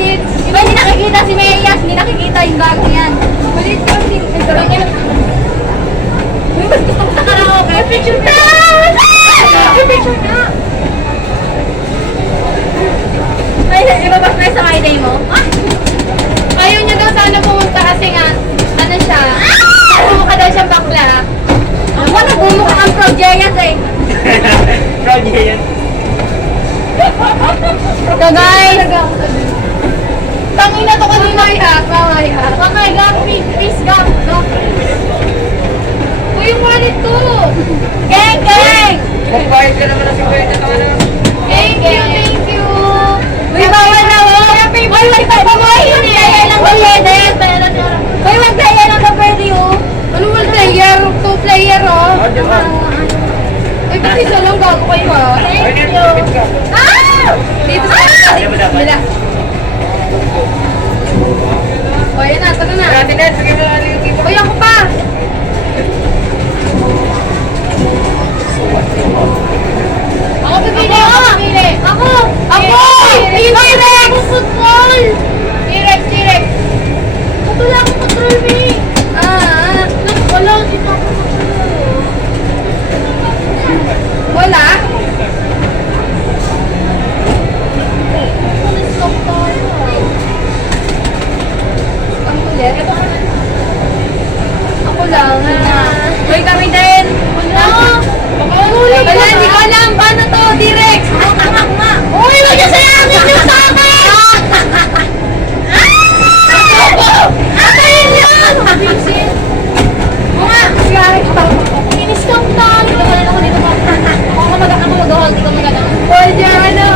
kapatid. May hindi nakikita si Meyas, hindi nakikita yung bago yan. Kulit ko, hindi. Pero niya, may mas gusto ko sa karaoke. Picture na! Picture na! Ay, ibabas na sa kaiday mo? Ah! Ayaw niya daw sana pumunta kasi nga, ano siya, mukha daw siyang bakla. Ako, nagbumukha kang proud Jayas eh. Proud Jayas. Gaga! Tangina to kanina ha, mamay ha. Mamay, gag, please, please, gag, gag. Uy, yung wallet to. Geng, geng. Magbayad ka naman ng 50 na ano. Thank you, thank you. Uy, bawal na mo. Uy, wag pa pa mo. Yun, nilagay lang ko pwede. Uy, wag player lang ka pwede oh. Ano wag player? Two player oh. Ah, di ba? Uy, ba't isa lang gago kayo ah? Thank you. Ah! Dito sa Bila. O, yan na. Tara na. Dati na, ano yung tipo. Uy, ako pa. Ako pipili, ako pipili. Ako! Ako! T-Rex! Football! T-Rex, T-Rex. Ba't wala akong control, me? Ah, wala. Di pa ako control. Wala? Stop tayo. Ang kulit. Ako lang. Uy, kami din. Ano? Wala, hindi ko alam. Paano to? Direct. Uy, wag niya sayangin yung sa akin! Ako! Akin yan! Oo nga. Inis ka mo na. Dito ka ako dito ka. Ako ka mag- ako mag-hold. Dito mag-ano. Pwede, ano?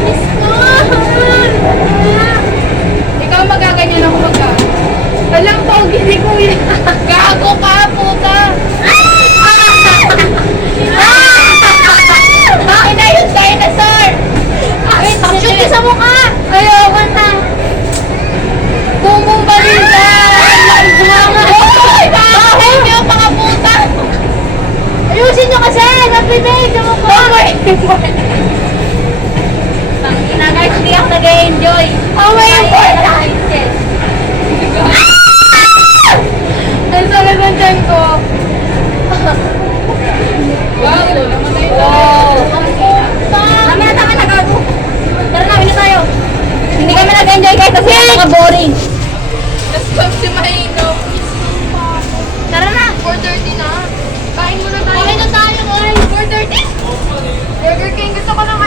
Inis ka. Ikaw magaganyan ako magka. Ko, hindi ko yun. Gago ka, puta. Bakit na yung dinosaur? Ay, shoot ka sa mukha. Ayoko na. Bumong balita. Uy, bakit yung mga puta? Ayusin nyo kasi. Nagbibig sa mukha. Tangina guys, hindi ako nag-enjoy. Oh my God! mag-enjoy kayo kasi yes. nakaka-boring. Let's go si Mahingam. Tara na. 4.30 na. Kain muna tayo. Kain na tayo. 4.30? Burger King. Gusto ko lang